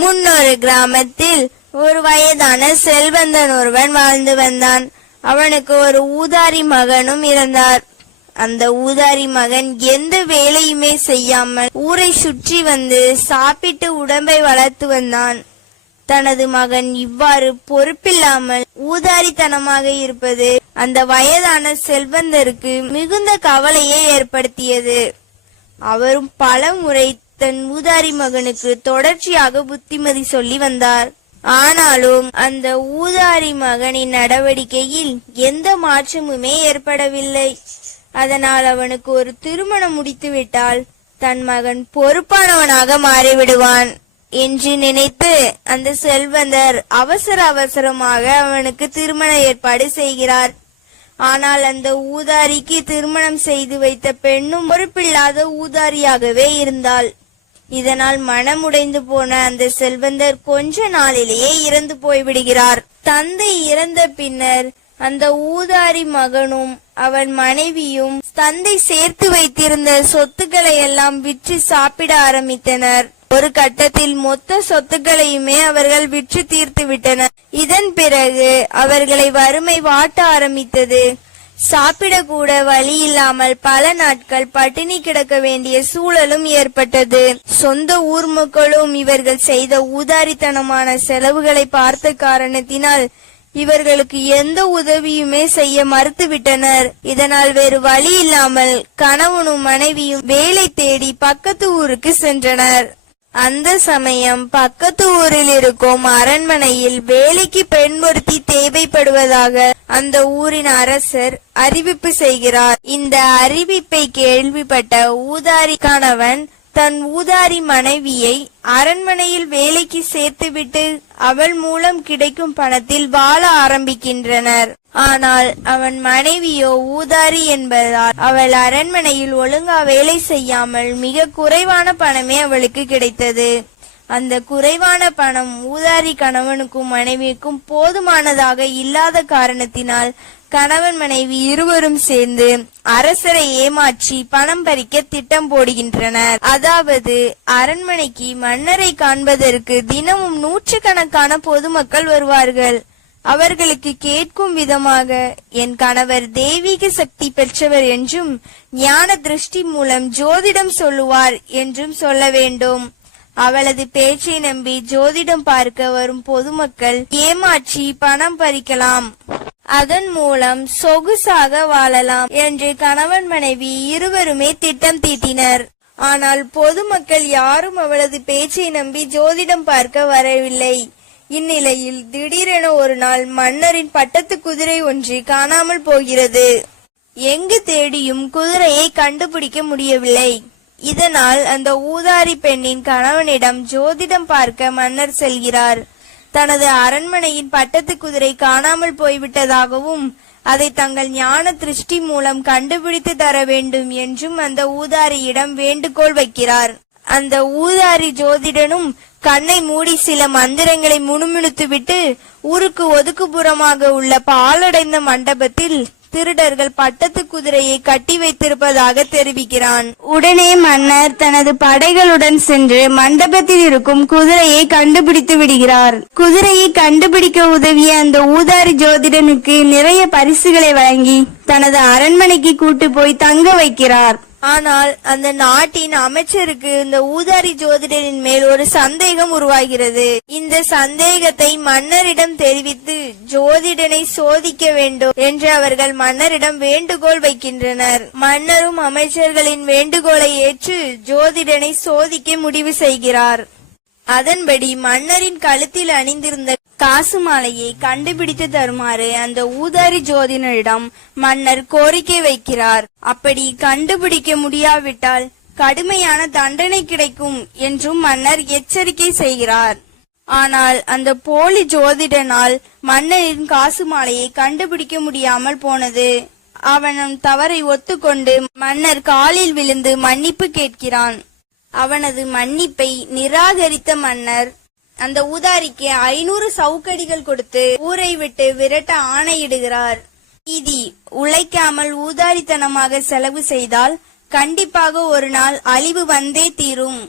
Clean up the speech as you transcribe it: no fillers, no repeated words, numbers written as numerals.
முன்னொரு கிராமத்தில் ஒரு வயதான செல்வந்தன் ஒருவன் வாழ்ந்து வந்தான். அவனுக்கு ஒரு ஊதாரி மகனும் இருந்தார். அந்த ஊதாரி மகன் எந்த வேலையுமே செய்யாமல் ஊரை சுற்றி வந்து சாப்பிட்டு உடம்பை வளர்த்து வந்தான். தனது மகன் இவ்வாறு பொறுப்பில்லாமல் ஊதாரித்தனமாக இருப்பது அந்த வயதான செல்வந்தருக்கு மிகுந்த கவலையை ஏற்படுத்தியது. அவரும் பல முறை தன் ஊதாரி மகனுக்கு தொடர்ச்சியாக புத்திமதி சொல்லி வந்தார். ஆனாலும் அந்த ஊதாரி மகனின் நடவடிக்கையில் எந்த மாற்றமுமே ஏற்படவில்லை. அதனால் அவனுக்கு ஒரு திருமணம் முடித்துவிட்டால் தன் மகன் பொறுப்பானவனாக மாறிவிடுவான் என்று நினைத்து அந்த செல்வந்தர் அவசரமாக அவனுக்கு திருமண ஏற்பாடு செய்கிறார். ஆனால் அந்த ஊதாரிக்கு திருமணம் செய்து வைத்த பெண்ணும் பொறுப்பில்லாத ஊதாரியாகவே இருந்தாள். இதனால் மனமுடைந்து போன அந்த செல்வந்தர் கொஞ்ச நாளிலேயே இறந்து போய்விடுகிறார். தந்தை இறந்த பின்னர் அந்த ஊதாரி மகனும் அவன் மனைவியும் தந்தை சேர்த்து வைத்திருந்த சொத்துக்களை எல்லாம் விற்று சாப்பிட ஆரம்பித்தனர். ஒரு கட்டத்தில் மொத்த சொத்துக்களையுமே அவர்கள் விற்று தீர்த்து விட்டனர். இதன் பிறகு அவர்களை வறுமை வாட்ட ஆரம்பித்தது. சாப்பிடக்கூட வழி இல்லாமல் பல நாட்கள் பட்டினி கிடக்க வேண்டிய சூழலும் ஏற்பட்டது. சொந்த ஊர் மக்களும் இவர்கள் செய்த ஊதாரித்தனமான செலவுகளை பார்த்த காரணத்தினால் இவர்களுக்கு எந்த உதவியுமே செய்ய மறுத்துவிட்டனர். இதனால் வேறு வழி இல்லாமல் கணவனும் மனைவியும் வேலை தேடி பக்கத்து ஊருக்கு சென்றனர். அந்த சமயம் பக்கத்து ஊரில் இருக்கும் அரண்மனையில் வேலைக்கு பெண் ஒருத்தி தேவைப்படுவதாக அந்த ஊரின் அரசர் அறிவிப்பு செய்கிறார். இந்த அறிவிப்பை கேள்விப்பட்ட ஊதாரி கணவன் தன் ஊதாரி மனைவியை அரண்மனையில் வேலைக்கு சேர்த்துவிட்டு அவள் மூலம் கிடைக்கும் பணத்தில் வாழ ஆரம்பிக்கின்றனர். ஆனால் அவன் மனைவியோ ஊதாரி என்பதால் அவள் அரண்மனையில் ஒழுங்கா வேலை செய்யாமல் மிக குறைவான பணமே அவளுக்கு கிடைத்தது. அந்த குறைவான பணம் ஊதாரி கணவனுக்கும் மனைவிக்கும் போதுமானதாக இல்லாத காரணத்தினால் கணவன் மனைவி இருவரும் சேர்ந்து அரசரை ஏமாற்றி பணம் பறிக்க திட்டம் போடுகின்றனர். அதாவது அரண்மனைக்கு மன்னரை காண்பதற்கு தினமும் நூற்றுக்கணக்கான பொதுமக்கள் வருவார்கள். அவர்களுக்கு கேட்கும் விதமாக என் கணவர் தெய்வீக சக்தி பெற்றவர் என்றும் ஞான திருஷ்டி மூலம் ஜோதிடம் சொல்லுவார் என்றும் சொல்ல வேண்டும். அவளது பேச்சை நம்பி ஜோதிடம் பார்க்க வரும் பொதுமக்கள் ஏமாற்றி பணம் பறிக்கலாம், அதன் மூலம் சொகுசாக வாழலாம் என்று கணவன் மனைவி இருவருமே திட்டம் தீட்டினர். ஆனால் பொதுமக்கள் யாரும் அவளது பேச்சை நம்பி ஜோதிடம் பார்க்க வரவில்லை. இந்நிலையில் திடீரென ஒரு நாள் மன்னரின் பட்டத்து குதிரை ஒன்று காணாமல் போகிறது. எங்கு தேடியும் குதிரையை கண்டுபிடிக்க முடியவில்லை. இதனால் அந்த ஊதாரி பெண்ணின் கணவனிடம் ஜோதிடம் பார்க்க மன்னர் செல்கிறார். தனது அரண்மனையின் பட்டத்து குதிரை காணாமல் போய்விட்டதாகவும் அதை தங்கள் ஞான திருஷ்டி மூலம் கண்டுபிடித்து தர வேண்டும் என்றும் அந்த ஊதாரியிடம் வேண்டுகோள் வைக்கிறார். அந்த ஊதாரி ஜோதிடனும் கண்ணை மூடி சில மந்திரங்களை முணுமுணுத்துவிட்டு ஊருக்கு ஒதுக்குப்புறமாக உள்ள பாழடைந்த மண்டபத்தில் திருடர்கள் பட்டத்து குதிரையை கட்டி வைத்திருப்பதாக தெரிவிக்கிறான். உடனே மன்னர் தனது படைகளுடன் சென்று மண்டபத்தில் இருக்கும் குதிரையை கண்டுபிடித்து விடுகிறார். குதிரையை கண்டுபிடிக்க உதவிய அந்த ஊதாரி ஜோதிடனுக்கு நிறைய பரிசுகளை வழங்கி தனது அரண்மனைக்கு கூட்டு போய் தங்க வைக்கிறார். ஆனால் அந்த நாட்டின் அமைச்சருக்கு இந்த ஊதாரி ஜோதிடரின் மேல் ஒரு சந்தேகம் உருவாகிறது. இந்த சந்தேகத்தை மன்னரிடம் தெரிவித்து ஜோதிடனை சோதிக்க வேண்டும் என்று அவர்கள் மன்னரிடம் வேண்டுகோள் வைக்கின்றனர். மன்னரும் அமைச்சர்களின் வேண்டுகோளை ஏற்று ஜோதிடனை சோதிக்க முடிவு செய்கிறார். அதன்படி மன்னரின் கழுத்தில் அணிந்திருந்த காசு மாலையை கண்டுபிடித்து தருமாறு அந்த ஊதாரி ஜோதிடரிடம் மன்னர் கோரிக்கை வைக்கிறார். அப்படி கண்டுபிடிக்க முடியாவிட்டால் கடுமையான தண்டனை கிடைக்கும் என்றும் மன்னர் எச்சரிக்கை செய்கிறார். ஆனால் அந்த போலி ஜோதிடனால் மன்னரின் காசு மாலையை கண்டுபிடிக்க முடியாமல் போனது. அவன் தவறை ஒத்துக்கொண்டு மன்னர் காலில் விழுந்து மன்னிப்பு கேட்கிறான். அவனது மன்னிப்பை நிராகரித்த மன்னர் அந்த ஊதாரிக்கு 500 சவுக்கடிகள் கொடுத்து ஊரை விட்டு விரட்ட ஆணையிடுகிறார். நீதி உழைக்காமல் ஊதாரித்தனமாக செலவு செய்தால் கண்டிப்பாக ஒரு நாள் அழிவு வந்தே தீரும்